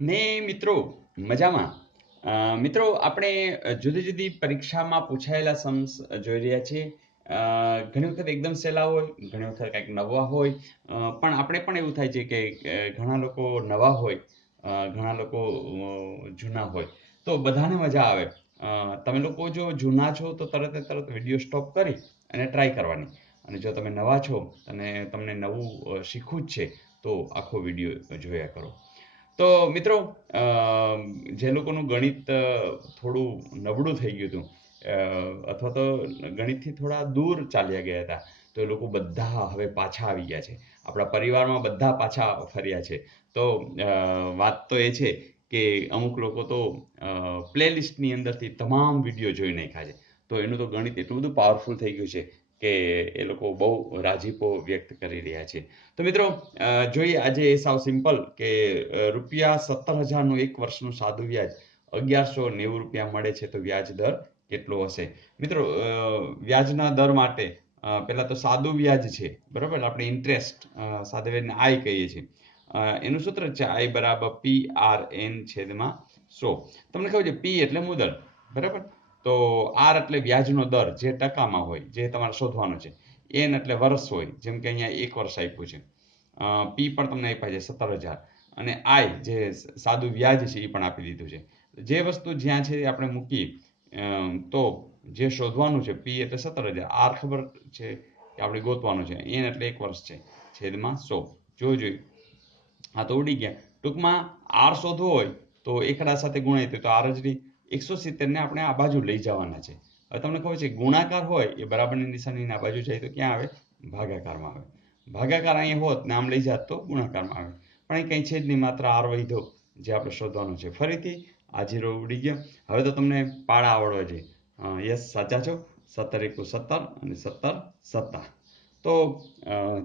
ને મિત્રો મજામાં. મિત્રો આપણે જુદી જુદી પરીક્ષામાં પૂછાયેલા સમ્સ જોઈ રહ્યા છીએ. ઘણી વખત એકદમ સહેલા હોય, ઘણી વખત કંઈક નવા હોય, પણ આપણે પણ એવું થાય છે કે ઘણા લોકો નવા હોય, ઘણા લોકો જૂના હોય, તો બધાને મજા આવે. તમે લોકો જો જૂના છો તો તરત વિડીયો સ્ટોપ કરી અને ટ્રાય કરવાની, અને જો તમે નવા છો અને તમને નવું શીખવું જ છે તો આખો વિડીયો જોયા કરો. તો મિત્રો, જે લોકોનું ગણિત થોડું નબળું થઈ ગયું હતું, અથવા તો ગણિતથી થોડા દૂર ચાલ્યા ગયા હતા, તો એ લોકો બધા હવે પાછા આવી ગયા છે. આપણા પરિવારમાં બધા પાછા ફર્યા છે. તો વાત તો એ છે કે અમુક લોકો તો પ્લેલિસ્ટની અંદરથી તમામ વિડીયો જોઈ નાખ્યા છે. તો એનું તો ગણિત એટલું બધું પાવરફુલ થઈ ગયું છે કે એ લોકો બહુ રાજીપો વ્યક્ત કરી રહ્યા છે. તો મિત્રો, જોઈએ આજે સાવ સિમ્પલ કે ₹17,000નું એક વર્ષનું સાદું વ્યાજ ₹1190 મળે છે, તો વ્યાજ દર કેટલો હશે? મિત્રો, વ્યાજના દર માટે પહેલા તો સાદું વ્યાજ છે, બરાબર? આપણે ઇન્ટરેસ્ટ સાદા વ્યાજને આઈ કહીએ છીએ. એનું સૂત્ર છે આઈ બરાબર PRN છેદમાં 100. તમને ખબર છે પી એટલે મુદલ, બરાબર? તો આર એટલે વ્યાજનો દર જે ટકામાં હોય, જે તમારે શોધવાનો છે. એન એટલે વર્ષ હોય, જેમ કે અહીંયા 1 વર્ષ આપ્યું છે. પી પણ તમને આપ્યા છે 17,000, અને આઈ જે સાદું વ્યાજ છે એ પણ આપી દીધું છે. જે વસ્તુ જ્યાં છે આપણે મૂકીએ, તો જે શોધવાનું છે પી એટલે 17,000, આર ખબર છે કે આપણે ગોતવાનું છે, એન એટલે 1 વર્ષ છે, છેદમાં 100. જોઈ હા તો ઉડી ગયા. ટૂંકમાં આર શોધવો હોય તો એકડા સાથે ગુણાય તો આર જ રહી. 170 ને આપણે આ બાજુ લઈ જવાના છે. હવે તમને ખબર છે ગુણાકાર હોય એ બરાબરની નિશાનીની આ બાજુ જાય તો ક્યાં આવે? ભાગાકારમાં આવે. ભાગાકાર અહીંયા હોત ને આમ લઈ જાત તો ગુણાકારમાં આવે. પણ અહીં કંઈ છે જ નહીં, માત્ર આર વૈધો જે આપણે શોધવાનું છે. ફરીથી આ 0 ઉડી ગયો. હવે તો તમને પાડા આવડવા જોઈએ. યસ, સાચા છો. 17 × 17 અને 17 સત્તા. તો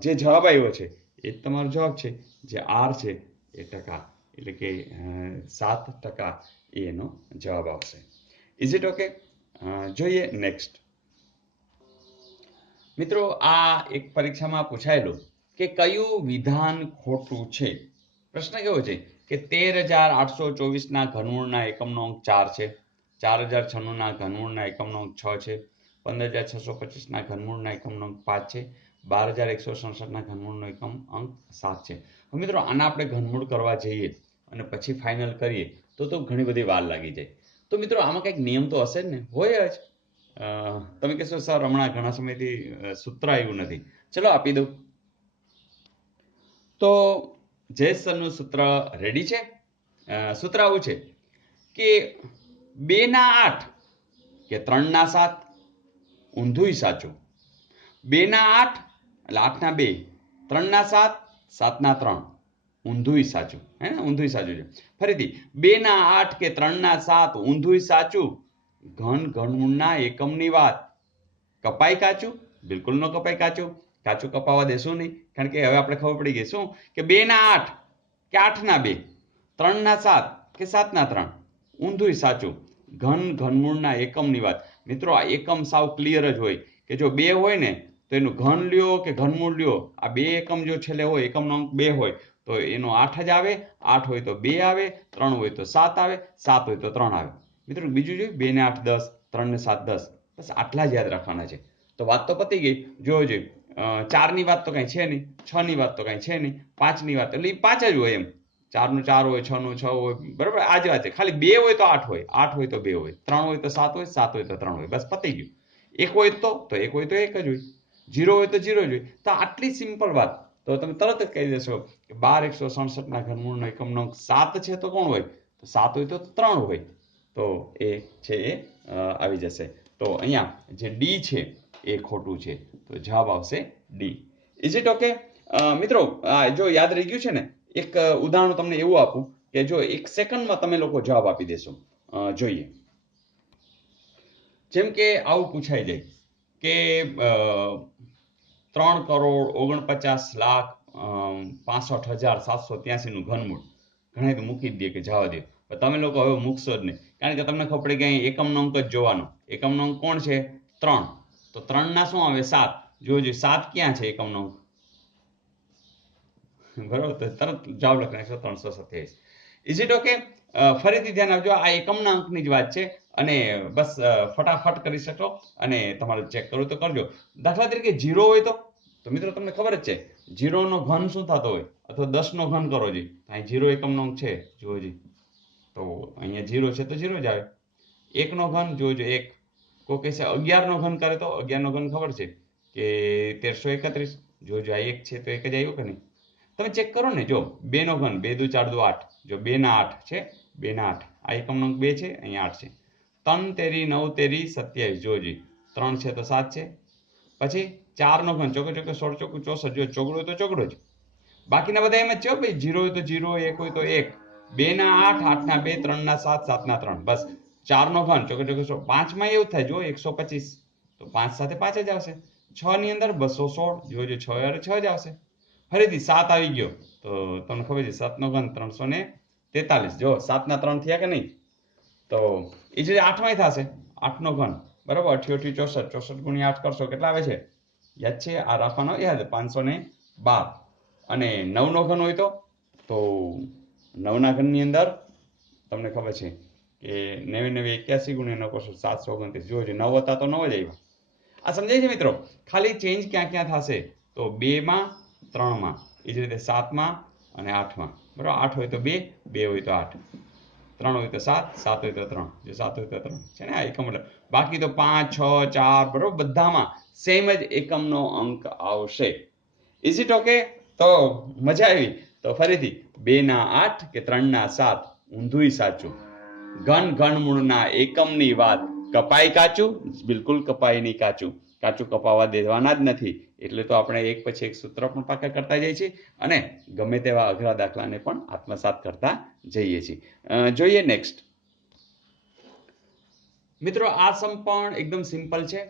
જે જવાબ આવ્યો છે એ જ તમારો જવાબ છે. જે આર છે એ ટકા, એટલે કે 7% એનો જવાબ આવશે. Is it okay? જોઈએ નેક્સ્ટ. મિત્રો, આ એક પરીક્ષામાં પૂછાયેલું કે કયું વિધાન ખોટું છે. પ્રશ્ન કેવો છે કે 13,824ના ઘનમૂળના એકમનો અંક 4 છે, 4,096ના ઘનમૂળના એકમનો અંક 6 છે, 15,625ના ઘનમૂળના એકમનો અંક 5 છે, 12,167ના ઘનમૂળનો એકમ અંક 7 છે. મિત્રો, આના આપણે ઘનમૂળ કરવા જઈએ અને પછી ફાઇનલ કરીએ તો ઘણી બધી વાર લાગી જાય. તો મિત્રો, આમાં કંઈક નિયમ તો હશે જ ને, હોય જ. તમે કહેશો સર હમણાં ઘણા સમયથી સૂત્ર આવ્યું નથી. ચલો આપી દઉં. તો જયેશ સરનું સૂત્ર રેડી છે. સૂત્ર આવું છે કે 2/8 કે 3/7 ઊંધુંય સાચું. 2/8 એટલે 8/2, 3/7 7/3 ઊંધુંય સાચું. હે ને, ઊંધુંય સાચું છે. ફરીથી 2/8 કે 3/7 ઊંધુંય સાચું. ઘનમૂળના એકમની વાત. કપાય કાચું? બિલકુલ ન કપાય કાચું. કાચું કપાવા દેશું નહીં, કારણ કે હવે આપણે ખબર પડી ગઈ શું કે 2/8 કે 8/2, 3/7 કે 7/3 ઊંધુંય સાચું. ઘનમૂળના એકમની વાત. મિત્રો, આ એકમ સાવ ક્લિયર જ હોય કે જો 2 હોય ને તો એનું ઘન લ્યો કે ઘનમૂળ લ્યો, આ 2 એકમ જો છેલ્લે હોય, એકમનો અંક 2 હોય તો એનો 8 જ આવે. 8 હોય તો 2 આવે, 3 હોય તો 7 આવે, 7 હોય તો 3 આવે. મિત્રો, બીજું જોયું 2 ને 8 10, 3 ને 7 10, બસ આટલા જ યાદ રાખવાના છે. તો વાત તો પતી ગઈ. જોજો, 4ની વાત તો કાંઈ છે નહીં, 6ની વાત તો કાંઈ છે નહીં, 5ની વાત એટલે 5 જ હોય એમ. 4નું 4 હોય, 6નું 6 હોય, બરાબર? આ જ વાત છે. ખાલી 2 હોય તો 8 હોય, 8 હોય તો 2 હોય, 3 હોય તો 7 હોય, 7 હોય તો 3 હોય, બસ પતી ગયું. 1 હોય તો 1 હોય તો 1 જ હોય, 0 હોય તો 0 જ હોય. તો આટલી સિમ્પલ વાત તો તમે તરત જ કહી દેશો કે 12,167ના ઘનમૂળનો એકમનો અંક 7 છે તો કોણ હોય? તો 7 હોય તો 3 હોય. તો એ છે એ આવી જશે. તો અહીંયા જે ડી છે એ ખોટું છે, તો જવાબ આવશે ડી. Is it okay? મિત્રો, જો યાદ રહી ગયું છે ને, એક ઉદાહરણ તમને એવું આપું કે જો 1 સેકન્ડમાં તમે લોકો જવાબ આપી દેશો. જોઈએ, જેમ કે આવું પૂછાઈ જાય કે 3,49,65,783નું ઘનમૂળ. ઘણા તો મૂકી જ દે કે જવા દે. તમે લોકો હવે મૂકશો જ નહીં, કારણ કે તમને ખબર પડી કે અહીં એકમનો અંક જ જોવાનો. એકમનો અંક કોણ છે? 3. તો 3 શું આવે? 7. જોજો 7 ક્યાં છે એકમનો અંક? બરોબર, તો તરત જવાબ લખી નાખશો 327. Is it okay? ફરીથી ધ્યાન આપજો, આ એકમના અંકની જ વાત છે અને બસ ફટાફટ કરી શકો અને તમારે ચેક કરવું તો કરજો. દાખલા તરીકે 0 હોય તો મિત્રો તમને ખબર જ છે 0 નો ઘન શું થતો હોય, અથવા 10 નો ઘન કરો જી, અહીં 0 એકમનો અંક છે જુઓ જી, તો અહીંયા 0 છે તો 0 જ આવે. 1 નો ઘન જોજો 1, કોઈ કહેશે 11 નો ઘન કરે તો 11 નો ઘન ખબર છે કે 1331, જોજો આ 1 છે તો 1 જ આવ્યું કે નહીં. તમે ચેક કરો ને, જો 2 નો ઘન 2 2 4 2 8, જો 2 ના 8 છે, 2 ના 8, આ એકમનો અંક 2 છે, અહીંયા 8 છે. 3 તેરી 9 તેરી 27, જોજી 3 છે તો 7 છે. પછી 4 નો ઘન ચોકે ચોકે 16 ચોકું 64, જો ચોગડો હોય તો ચોગડો જ. બાકીના બધા એમ જ છે ભાઈ, 0 હોય તો 0, 1 હોય તો 1, 2 ના 8, 8 ના 2, 3 ના 7, 7 ના 3, બસ. 4 નો ઘન ચોકે ચોકે 5 માં એવું થાય, જો 125, તો 5 સાથે 5 જ આવશે. 6 ની અંદર 216, જોજો 6 યારે 6 જ આવશે. ફરીથી 7 આવી ગયો તો તમને ખબર છે 7 નો ઘન 343, જો 7 ના 3 થયા કે નહીં. તો એ જ રીતે 8 માંય થશે, 8 નો ઘન બરાબર 88 64, 64 ગુણ્યા 8 કરશો કેટલા આવે છે, યાદ છે? આ રાખવાનો યાદ, 512. અને 9 નો ઘન હોય તો 9 ના ઘનની અંદર તમને ખબર છે કે 9 81 ગુણ્યા 9 કરશો 729, જોજો 9 હતા તો 9 જ આવ્યા. આ સમજાય છે મિત્રો? ખાલી ચેન્જ ક્યાં ક્યાં થશે, તો 2 માં 3 માં, એ જ રીતે 7 માં અને 8 માં, બરાબર. 8 હોય તો 2, 2 હોય તો 8, 3 હોય તો 7, 7 હોય તો 3, જો 7 હોય તો 3 છે ને આ એકમ. એટલે બાકી તો 5 6 4 બરાબર બધામાં સેમ જ એકમનો અંક આવશે. Is it okay? તો મજા આવી? તો ફરીથી 2 ના 8 કે 3 ના 7 ઊંધું સાચું. ઘન ઘનમૂળના એકમની વાત કપાય કાચું, બિલકુલ કપાય નહીં કાચું. કાચું કપાવા દેવાના જ નથી, એટલે તો આપણે એક પછી એક સૂત્ર પણ પાકા કરતા જઈએ છીએ અને ગમે તેવા અઘરા દાખલાને પણ આત્મસાત કરતા જઈએ છીએ. જોઈએ નેક્સ્ટ. મિત્રો આ સમ પણ એકદમ સિમ્પલ છે.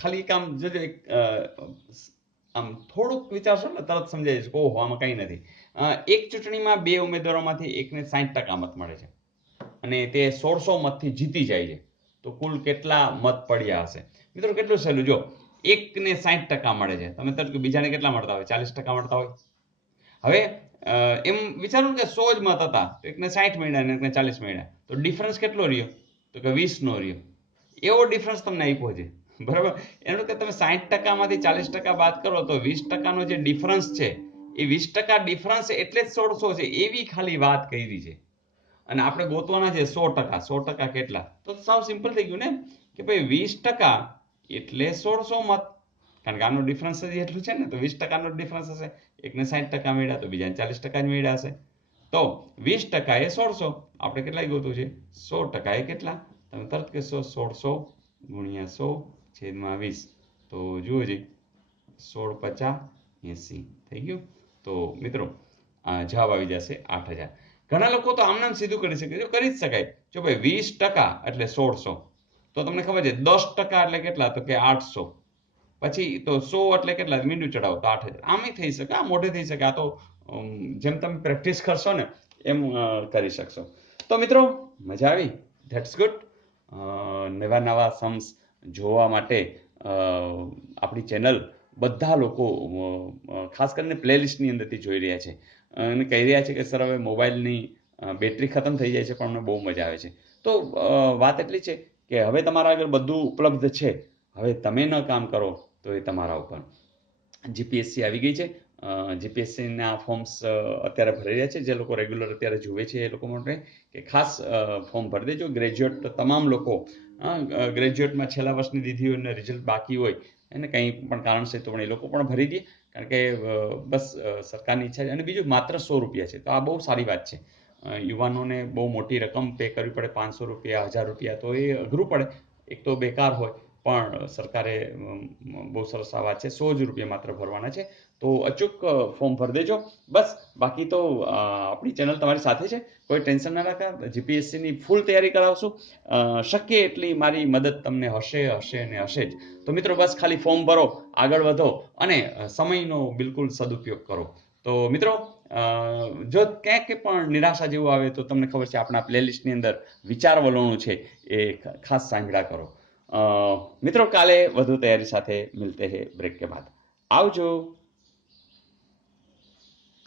ખાલી એક આમ જોજો, આમ થોડુંક વિચારશો ને તરત સમજાય જશે, ઓહો આમાં કંઈ નથી. એક ચૂંટણીમાં 2 ઉમેદવારોમાંથી એકને 60% મત મળે છે અને તે 1600 મતથી જીતી જાય છે, તો કુલ કેટલા મત પડ્યા હશે? મિત્રો કેટલું સહેલું, જો એકને 60% મળે છે, તમે તરત બીજાને કેટલા મળતા હોય? 40% મળતા હોય. હવે એમ વિચારો કે 100 જ મત હતા, તો એકને 60 મળ્યા અને એકને 40 મળ્યા, તો ડિફરન્સ કેટલો રહ્યો? તો કે 20 નો રહ્યો. એવો ડિફરન્સ તમને આપ્યો છે, બરાબર. એનું કે તમે 60% માંથી 40% બાદ કરો તો 20%નો જે ડિફરન્સ છે, એ 20% ડિફરન્સ એટલે જ 1600 છે, એવી ખાલી વાત કરી છે. અને આપણે ગોતવાના છે 100%. 100% કેટલા? તો સાવ સિમ્પલ થઈ ગયું ને, કે ભાઈ 20% એટલે 1600 મત, કારણ કે આનો ડિફરન્સ જ એટલું છે ને, તો 20%નો ડિફરન્સ હશે. એકને 60% મળ્યા તો બીજાને 40% જ મળ્યા હશે. તો 20% એ 1600, આપણે કેટલા ગોતવું છે? 100% એ કેટલા? તમે તરત કહેશો 1600 ગુણ્યા 100 છેદમાં 20, તો જુઓ જી 16 50 80 થઈ ગયું. તો મિત્રો જવાબ આવી જશે 8000. ઘણા લોકો તો આમ નામ સીધું કરી શકે, જો કરી જ શકાય. જો ભાઈ 20% એટલે 1600, તો તમને ખબર છે 10% એટલે કેટલા? તો કે 800. પછી તો 100 એટલે કેટલા? મીંડું ચડાવો તો 8000. આમ થઈ શકે, આ મોઢે થઈ શકે. આ તો જેમ તમે પ્રેક્ટિસ કરશો ને એમ કરી શકશો. તો મિત્રો મજા આવી? That's good. નવા નવા સમ્સ જોવા માટે આપણી ચેનલ બધા લોકો ખાસ કરીને પ્લેલિસ્ટની અંદરથી જોઈ રહ્યા છે અને કહી રહ્યા છે કે સર હવે મોબાઈલની બેટરી ખતમ થઈ જાય છે પણ અમને બહુ મજા આવે છે. તો વાત એટલી છે કે હવે તમારા આગળ બધું ઉપલબ્ધ છે, હવે તમે ન કામ કરો તો એ તમારા ઉપર. જીપીએસસી આવી ગઈ છે. જીપીએસસીના ફોર્મ્સ અત્યારે ભરી રહ્યા છે. જે લોકો રેગ્યુલર અત્યારે જુએ છે એ લોકો માટે કે ખાસ ફોર્મ ભરી દેજો. ગ્રેજ્યુએટ તમામ લોકો, ગ્રેજ્યુએટમાં છેલ્લા વર્ષની દીધી હોય અને રિઝલ્ટ બાકી હોય એને કંઈ પણ કારણસર તો પણ એ લોકો પણ ભરી દે, કારણ કે બસ સરકારની ઈચ્છા છે. અને બીજું માત્ર 100 રૂપિયા છે, તો આ બહુ સારી વાત છે. યુવાનોને બહુ મોટી રકમ પે કરવી પડે, 500 રૂપિયા 1000 રૂપિયા, તો એ અઘરું પડે. એક તો બેકાર હોય, પણ સરકારે બહુ સરસ આ વાત છે, 100 જ રૂપિયા માત્ર ભરવાના છે. તો અચૂક ફોર્મ ભરી દેજો બસ. બાકી તો આપણી ચેનલ તમારી સાથે છે, કોઈ ટેન્શન ના રાખતા. જીપીએસસીની ફૂલ તૈયારી કરાવશું. શક્ય એટલી મારી મદદ તમને હશે ને હશે જ. તો મિત્રો બસ ખાલી ફોર્મ ભરો, આગળ વધો અને સમયનો બિલકુલ સદુપયોગ કરો. તો મિત્રો જો ક્યાંક પણ નિરાશા જેવું આવે તો તમને ખબર છે આપણા પ્લેલિસ્ટની અંદર વિચાર વલણું છે, એ ખાસ સાંભળ્યા કરો. મિત્રો કાલે વધુ તૈયારી સાથે મિલતે હે બ્રેક કે બાદ. આવજો.